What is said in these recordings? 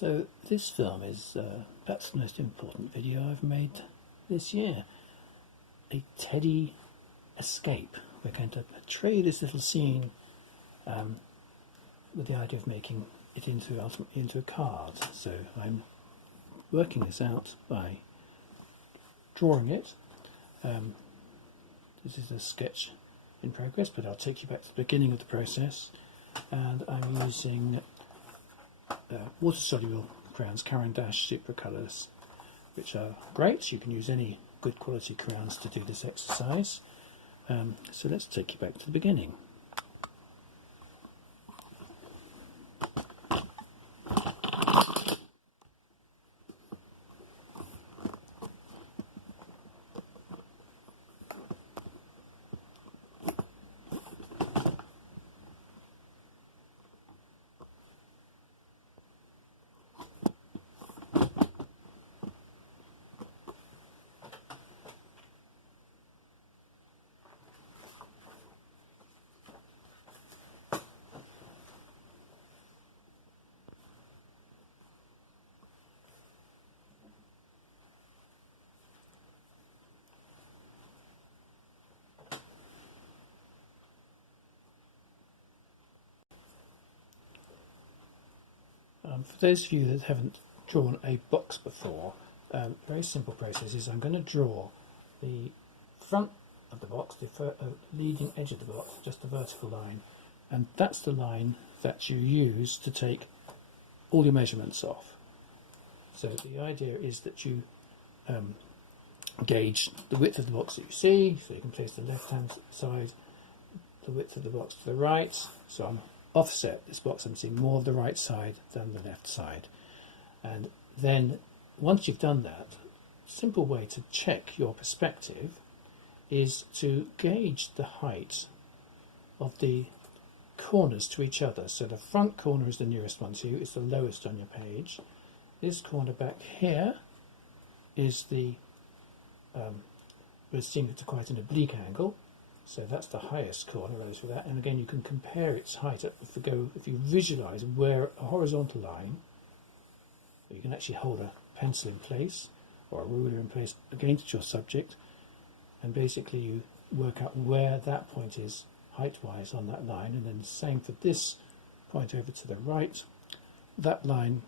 So this film is perhaps the most important video I've made this year. A teddy escape. We're going to portray this little scene with the idea of making it into a card. So I'm working this out by drawing it. This is a sketch in progress, but I'll take you back to the beginning of the process. And I'm using water-soluble crayons, Crayon Super Colours, which are great. You can use any good quality crayons to do this exercise. So let's take you back to the beginning. For those of you that haven't drawn a box before, very simple process is I'm going to draw the front of the box, the leading edge of the box, just a vertical line, and that's the line that you use to take all your measurements off. So the idea is that you gauge the width of the box that you see, so you can place the left hand side, the width of the box to the right. So I'm offset this box, I'm seeing more of the right side than the left side. And then once you've done that, a simple way to check your perspective is to gauge the height of the corners to each other. So the front corner is the nearest one to you, it's the lowest on your page. This corner back here is the we're seeing it at quite an oblique angle, so that's the highest corner, those with that. And again, you can compare its height if you visualize where a horizontal line, you can actually hold a pencil in place or a ruler in place against your subject, and basically you work out where that point is height-wise on that line, and then the same for this point over to the right. That line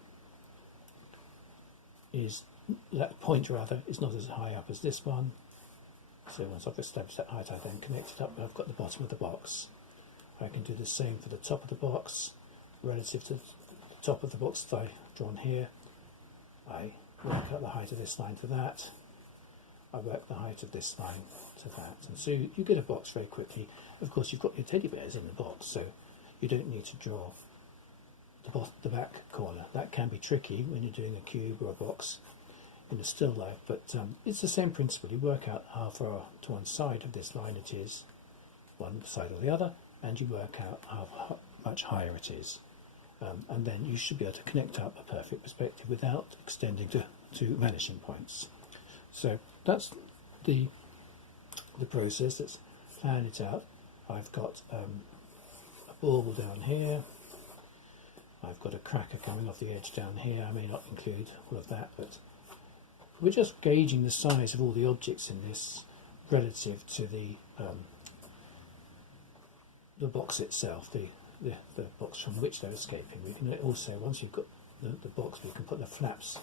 is, that point rather, is not as high up as this one. So once I've established that height, I then connect it up and I've got the bottom of the box. I can do the same for the top of the box relative to the top of the box that I've drawn here. I work out the height of this line to that. I work the height of this line to that. And so you get a box very quickly. Of course, you've got your teddy bears in the box, so you don't need to draw the back corner. That can be tricky when you're doing a cube or a box in a still life, but it's the same principle. You work out how far to one side of this line it is, one side or the other, and you work out how much higher it is. And then you should be able to connect up a perfect perspective without extending to vanishing points. So that's the process. Let's plan it out. I've got a bauble down here. I've got a cracker coming off the edge down here. I may not include all of that, but we're just gauging the size of all the objects in this relative to the box itself, the box from which they're escaping. We can also, once you've got the box, we can put the flaps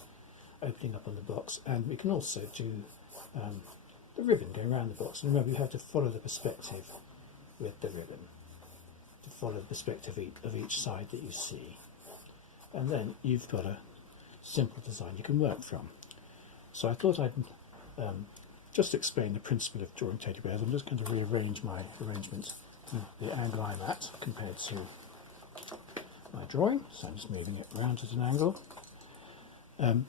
opening up on the box, and we can also do the ribbon going around the box. And remember, you have to follow the perspective with the ribbon, to follow the perspective of each side that you see. And then you've got a simple design you can work from. So I thought I'd just explain the principle of drawing teddy bears. I'm just going to rearrange my arrangement to the angle I'm at compared to my drawing. So I'm just moving it around at an angle. And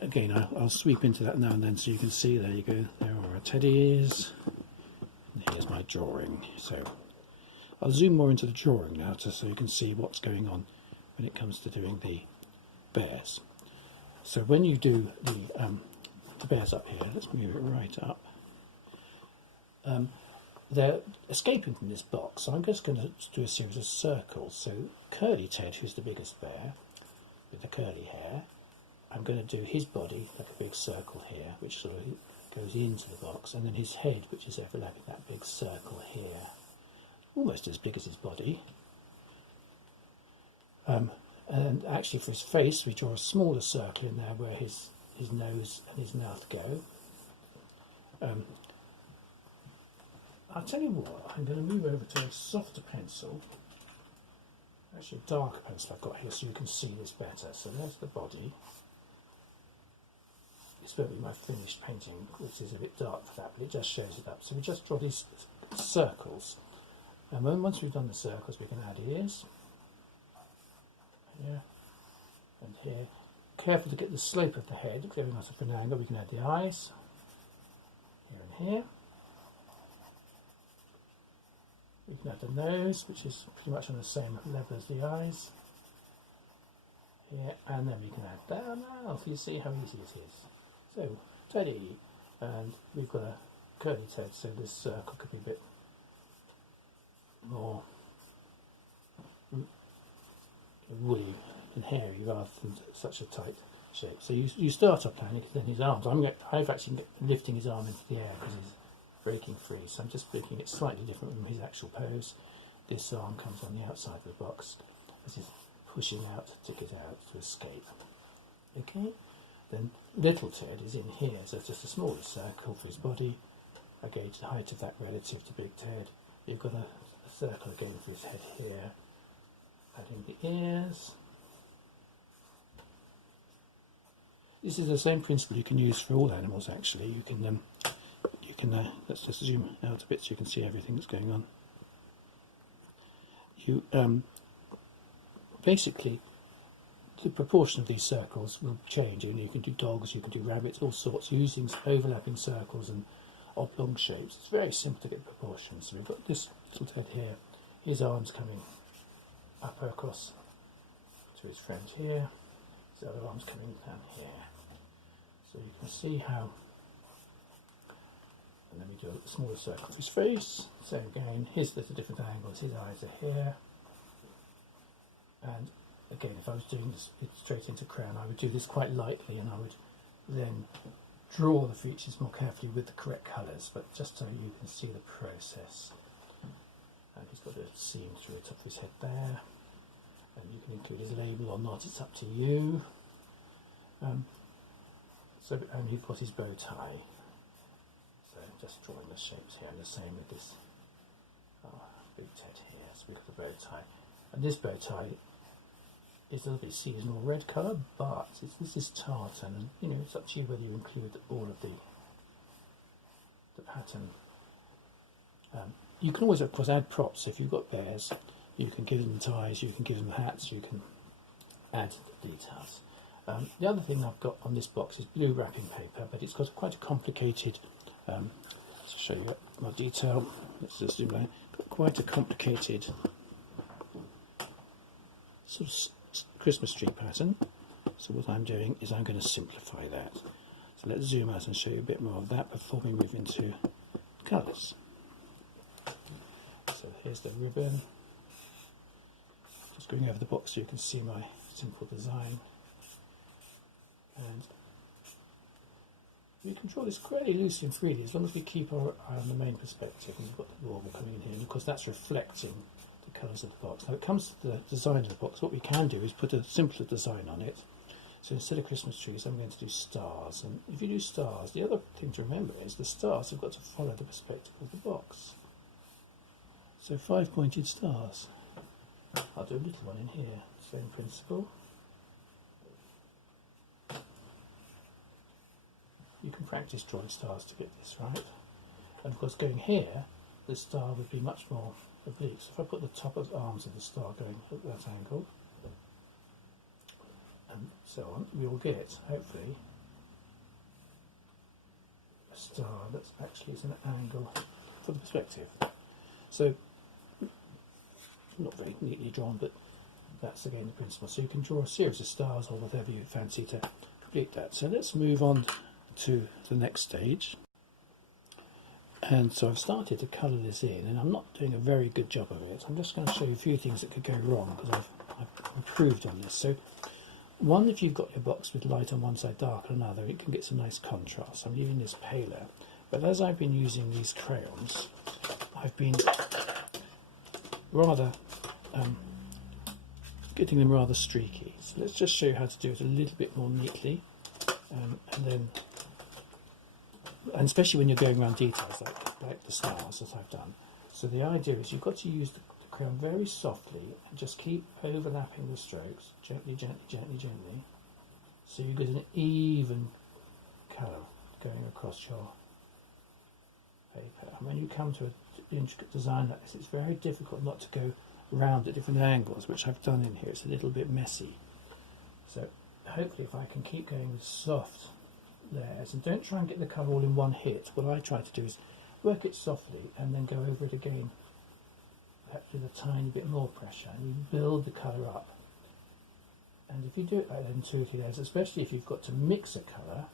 again, I'll sweep into that now and then so you can see, there you go, there are our teddies. And here's my drawing. So I'll zoom more into the drawing now so you can see what's going on when it comes to doing the bears. So when you do the bears up here, let's move it right up. They're escaping from this box, so I'm just going to do a series of circles. So Curly Ted, who's the biggest bear, with the curly hair. I'm going to do his body like a big circle here, which sort of goes into the box, and then his head, which is overlapping that big circle here, almost as big as his body. And actually for his face, we draw a smaller circle in there where his nose and his mouth go. I'll tell you what, I'm going to move over to a softer pencil, actually a darker pencil I've got here so you can see this better. So there's the body. This won't be my finished painting, which is a bit dark for that, but it just shows it up. So we just draw these circles, and then once we've done the circles we can add ears, here and here. Careful to get the slope of the head, going out of an angle. We can add the eyes, here and here. We can add the nose, which is pretty much on the same level as the eyes, here, and then we can add their mouth. You see how easy it is. So, Teddy, and we've got a curly head, so this circle could be a bit more woolly and hairy rather than such a tight shape. So you start up planning, then his arms. I've actually lifting his arm into the air because he's breaking free, so I'm just making it slightly different from his actual pose. This arm comes on the outside of the box as he's pushing out to get out to escape. Okay, then little Ted is in here, so it's just a smaller circle for his body. I gauge the height of that relative to big Ted. You've got a circle again for his head here. Adding the ears. This is the same principle you can use for all animals. Actually, you can let's just zoom out a bit so you can see everything that's going on. You basically, the proportion of these circles will change, and you can do dogs, you can do rabbits, all sorts, using overlapping circles and oblong shapes. It's very simple to get proportions. So we've got this little Ted here, his arms coming up across to his friend here, his other arms coming down here. So you can see how, and then we do a smaller circle for his face. So again, his little different angles, his eyes are here. And again, if I was doing this straight into crayon, I would do this quite lightly, and I would then draw the features more carefully with the correct colours, but just so you can see the process. And he's got a seam through the top of his head there, and you can include his label or not, it's up to you. And you've got his bow tie. So just drawing the shapes here, and the same with this big Ted here. So we've got the bow tie, and this bow tie is a little bit seasonal red colour, but this is tartan, and it's up to you whether you include all of the pattern. You can always, of course, add props. If you've got bears, you can give them ties, you can give them hats, you can add details. The other thing I've got on this box is blue wrapping paper, but it's got quite a complicated, to show you more detail, let's just zoom in, got quite a complicated sort of Christmas tree pattern. So what I'm doing is I'm going to simplify that. So let's zoom out and show you a bit more of that before we move into colours. So here's the ribbon. Just going over the box so you can see my simple design. And we can draw this fairly loosely and freely as long as we keep our eye on the main perspective, and you've got the warble coming in here, and of course that's reflecting the colours of the box. Now, when it comes to the design of the box, what we can do is put a simpler design on it. So instead of Christmas trees, I'm going to do stars, and if you do stars, the other thing to remember is the stars have got to follow the perspective of the box. So 5 pointed stars. I'll do a little one in here, same principle. You can practice drawing stars to get this right. And of course going here, the star would be much more oblique. So if I put the top of the arms of the star going at that angle, and so on, we will get, hopefully, a star that actually is an angle for the perspective. So, not very neatly drawn, but that's again the principle. So you can draw a series of stars or whatever you fancy to complete that. So let's move on to the next stage. And so I've started to colour this in, and I'm not doing a very good job of it. I'm just going to show you a few things that could go wrong because I've improved on this. So One, if you've got your box with light on one side, dark on another, it can get some nice contrast. I'm using this paler, but as I've been using these crayons, I've been rather getting them rather streaky. So let's just show you how to do it a little bit more neatly, and especially when you're going around details like the stars that I've done. So the idea is you've got to use the crayon very softly and just keep overlapping the strokes, gently, gently, gently, gently, so you get an even colour going across your paper. And when you come to an intricate design like this, it's very difficult not to go round at different angles, which I've done in here. It's a little bit messy. So hopefully if I can keep going with soft layers, and don't try and get the colour all in one hit. What I try to do is work it softly and then go over it again, perhaps with a tiny bit more pressure, and you build the colour up. And if you do it like that in 2 or 3 layers, especially if you've got to mix a colour,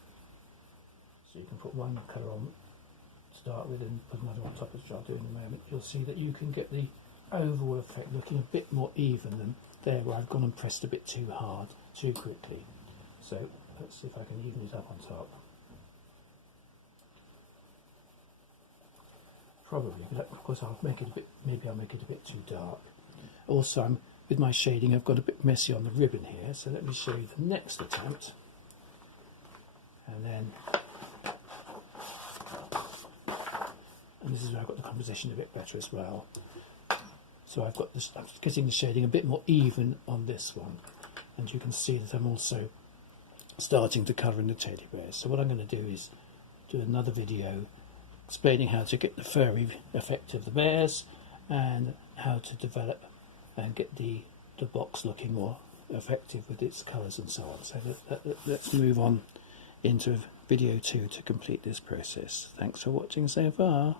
so you can put one colour on to start with and put another on top, which I'll do in a moment, you'll see that you can get the overall effect looking a bit more even than there where I've gone and pressed a bit too hard, too quickly. So let's see if I can even it up on top. Probably, but of course I'll make it a bit, maybe I'll make it a bit too dark. Also, with my shading, I've got a bit messy on the ribbon here, so let me show you the next attempt. And this is where I've got the composition a bit better as well. So I've got this, I'm getting the shading a bit more even on this one, and you can see that I'm also starting to colour in the teddy bears. So what I'm going to do is do another video explaining how to get the furry effect of the bears and how to develop and get the box looking more effective with its colours and so on. So let's move on into video 2 to complete this process. Thanks for watching so far.